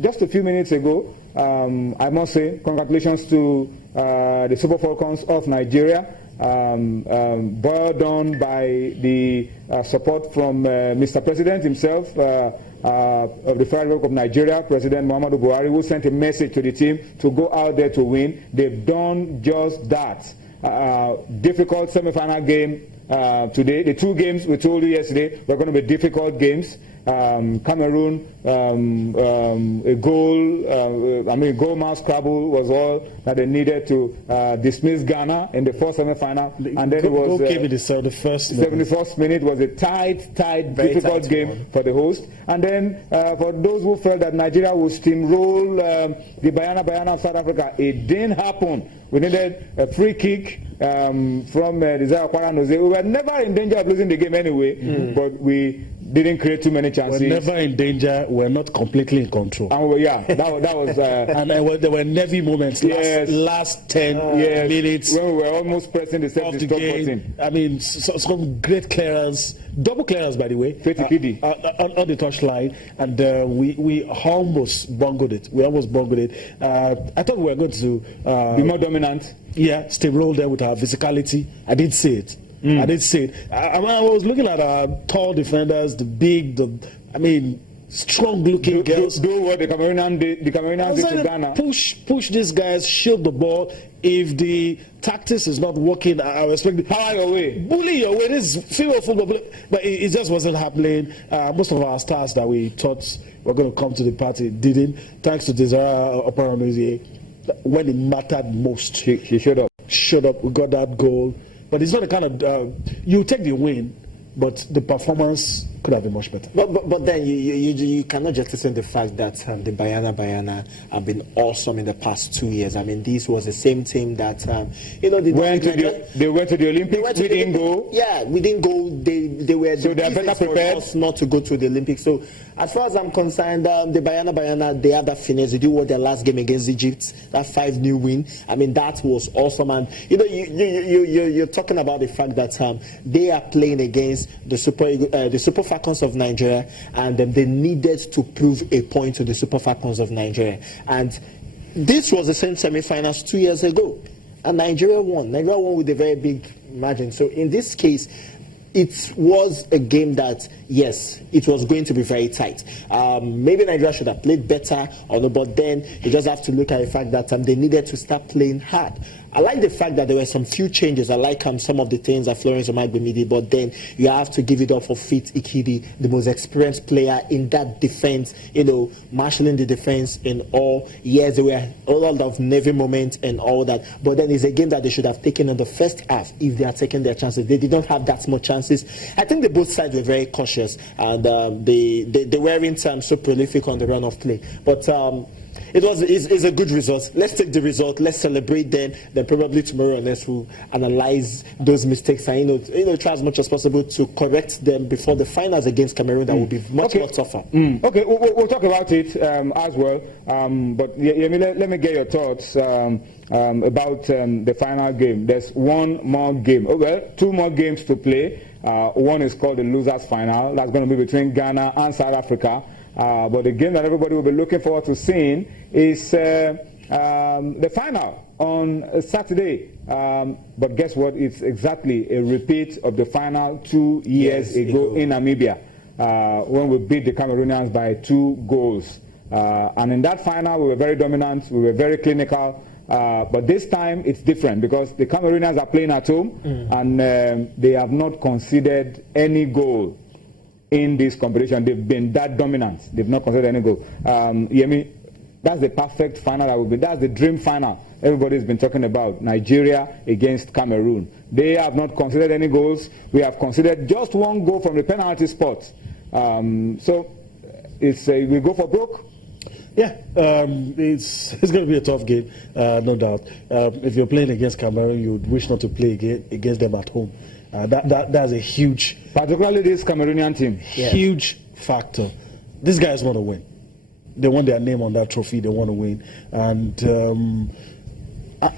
Just a few minutes ago, I must say, congratulations to the Super Falcons of Nigeria, boiled on by the support from Mr. President himself of the Federal Republic of Nigeria, President Muhammadu Buhari, who sent a message to the team to go out there to win. They've done just that. Difficult semi-final game today. The two games we told you yesterday were going to be difficult games. Cameroon, a goal, goal mouth scrabble was all that they needed to dismiss Ghana in the first semi-final. And then it was the 71st minute was a tight, difficult game for the host. And then for those who felt that Nigeria would steamroll the Bayana of South Africa, it didn't happen. We needed a free kick from Desire Kwara. We were never in danger of losing the game anyway, but we didn't create too many chances. We're never in danger. We're not completely in control. And that was. And there were nervy moments. Last 10 minutes when we were almost pressing the self-destruct button. I mean, some great clearance, double clearance, by the way, on the touchline, and we almost bungled it. I thought we were going to be more dominant. Yeah, steamroll there with our physicality. I did say it. I did say it. I was looking at our tall defenders, strong-looking girls. Do what the Cameroonians did to Ghana. Push these guys, shield the ball. If the tactics is not working, I expect the power your way, bully your way. This is female football, but it just wasn't happening. Most of our stars that we thought were going to come to the party didn't. Thanks to Desire Operanozie, when it mattered most, he showed up. Showed up. We got that goal. But it's not the kind of you take the win, but the performance could have been much better. But then you cannot jettison the fact that the Bayana have been awesome in the past 2 years. I mean, this was the same team that they went to the Olympics. We didn't go. Yeah, we didn't go. They were so they are better prepared for us not to go to the Olympics. So as far as I'm concerned, the Bayana they have that finish. They did their last game against Egypt, that 5-0 win. I mean, that was awesome. And you're talking about the fact that they are playing against the Super Falcons of Nigeria, and they needed to prove a point to the Super Falcons of Nigeria. And this was the same semi-finals 2 years ago, and Nigeria won. Nigeria won with a very big margin. So in this case, it was a game that, yes, it was going to be very tight. Maybe Nigeria should have played better, but then you just have to look at the fact that they needed to start playing hard. I like the fact that there were some few changes. I like some of the things that Florence Omagbemi did, but then you have to give it up for Fit Ikidi, the most experienced player in that defense, marshalling the defense in all. Yes, there were a lot of nervy moments and all that, but then it's a game that they should have taken in the first half if they had taken their chances. They did not have that much chances. I think both sides were very cautious, and they weren't so prolific on the run of play. But it's a good result. Let's take the result. Let's celebrate them. Then probably tomorrow, unless we'll analyze those mistakes and try as much as possible to correct them before the finals against Cameroon. That will be much more tougher. Okay, we'll talk about it as well. But let me get your thoughts about the final game. There's one more game. Two more games to play. One is called the losers final. That's going to be between Ghana and South Africa. But the game that everybody will be looking forward to seeing is the final on Saturday. But guess what? It's exactly a repeat of the final 2 years ago in Namibia, when we beat the Cameroonians by 2 goals. And in that final, we were very dominant. We were very clinical. But this time, it's different because the Cameroonians are playing at home, and they have not conceded any goal in this competition. They've been that dominant. They've not conceded any goal. That's the perfect final that will be. That's the dream final everybody's been talking about. Nigeria against Cameroon. They have not conceded any goals. We have conceded just 1 goal from the penalty spot. So we go for broke. Yeah, it's going to be a tough game, no doubt. If you're playing against Cameroon, you would wish not to play against them at home. That's a huge, particularly this Cameroonian team, huge factor. These guys want to win. They want their name on that trophy. They want to win, and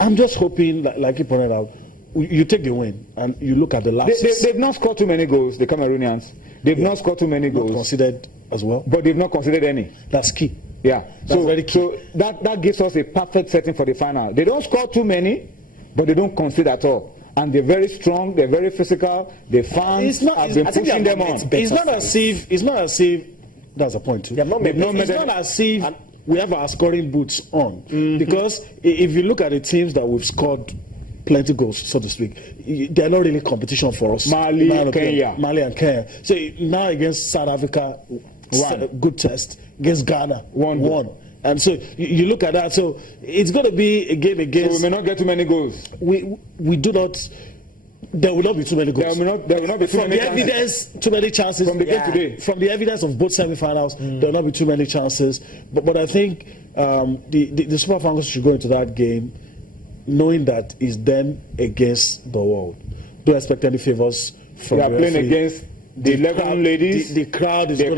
I'm just hoping, like you pointed out, you take the win and you look at the last. They've not scored too many goals. The Cameroonians, they've not scored too many goals. Considered as well, but they've not considered any. That's key. Yeah, That's very key. so that gives us a perfect setting for the final. They don't score too many, but they don't concede at all. And they're very strong, they're very physical, the fans have been pushing them on. It's not as if that's a point too. It's not as if we have our scoring boots on. Because if you look at the teams that we've scored plenty goals, so to speak, they're not really competition for us. Mali and Kenya. So now against South Africa, good test. Against Ghana, 1-1. And so you look at that. So it's going to be a game against. So we may not get too many goals. We do not. There will not be too many goals. There will not be too many chances. Evidence, too many chances. From the game today. From the evidence of both semi-finals, there will not be too many chances. But I think the Super Falcons should go into that game knowing that it's them against the world. Don't expect any favors from the referee. Playing against the 11 ladies. The crowd is going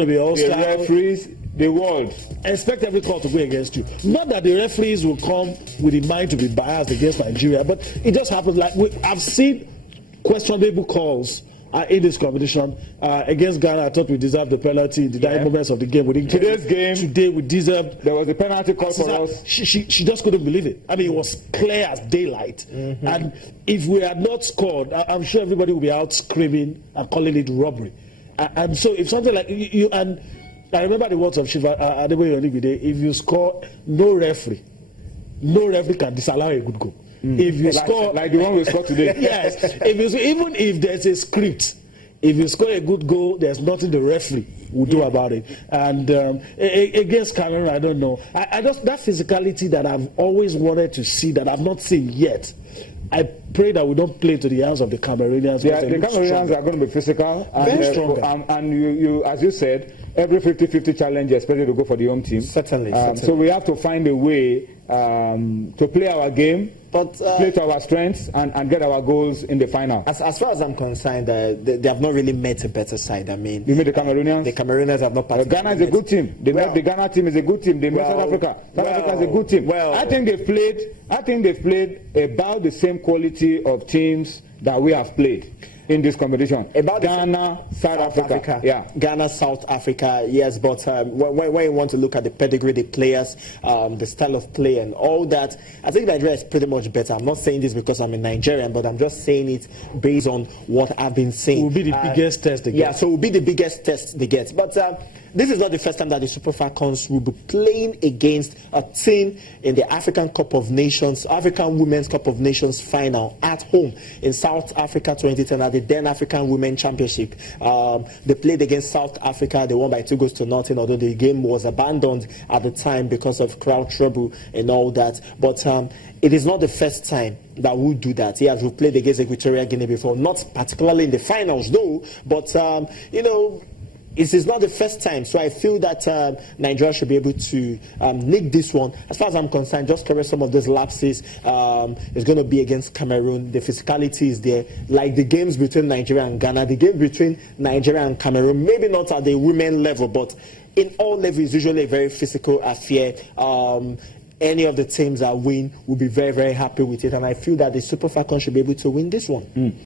to be all the referees, the world. Expect every call to go against you. Not that the referees will come with the mind to be biased against Nigeria, but it just happens. Like I've seen questionable calls in this competition against Ghana. I thought we deserved the penalty in the dying moments of the game. Today's game, today we deserved. There was a penalty call for us. She just couldn't believe it. I mean, it was clear as daylight. And if we had not scored, I'm sure everybody would be out screaming and calling it robbery. And so if something like you and I remember the words of Shiva Adeboye Onigide, if you score, no referee can disallow a good goal. If you score like the one we scored today. Yes. Even if there's a script, if you score a good goal, there's nothing the referee will do about it. And against Cameroon, I don't know. I just that physicality that I've always wanted to see that I've not seen yet. I pray that we don't play to the hands of the Cameroonians. Yeah, the Cameroonians are going to be physical very stronger. And you, as you said, every 50-50 challenge is expected to go for the home team. Certainly. So we have to find a way to play our game, play to our strengths, and get our goals in the final. As far as I'm concerned, they have not really met a better side. I mean, you mean the Cameroonians? The Cameroonians have not. Ghana is a good team. The Ghana team is a good team. They met South Africa. South Africa is a good team. I think they've played about the same quality of teams that we have played in this competition. About Ghana, South Africa. Yeah. Ghana, South Africa, yes, but when you want to look at the pedigree, the players, the style of play and all that, I think Nigeria is pretty much better. I'm not saying this because I'm a Nigerian, but I'm just saying it based on what I've been saying. It will be the biggest test they get. Yeah, so it will be the biggest test they get. But this is not the first time that the Super Falcons will be playing against a team in the African Cup of Nations, African Women's Cup of Nations final at home in South Africa 2010 at the then African Women Championship. They played against South Africa. They won by 2-0, although the game was abandoned at the time because of crowd trouble and all that. But it is not the first time that we'll do that. Yes, we've played against Equatorial Guinea before, not particularly in the finals though, but you know, it is not the first time, so I feel that Nigeria should be able to nick this one. As far as I'm concerned, just cover some of those lapses. It's going to be against Cameroon. The physicality is there. Like the games between Nigeria and Ghana, the game between Nigeria and Cameroon, maybe not at the women level, but in all levels, usually a very physical affair. Any of the teams that win will be very, very happy with it. And I feel that the Super Falcons should be able to win this one.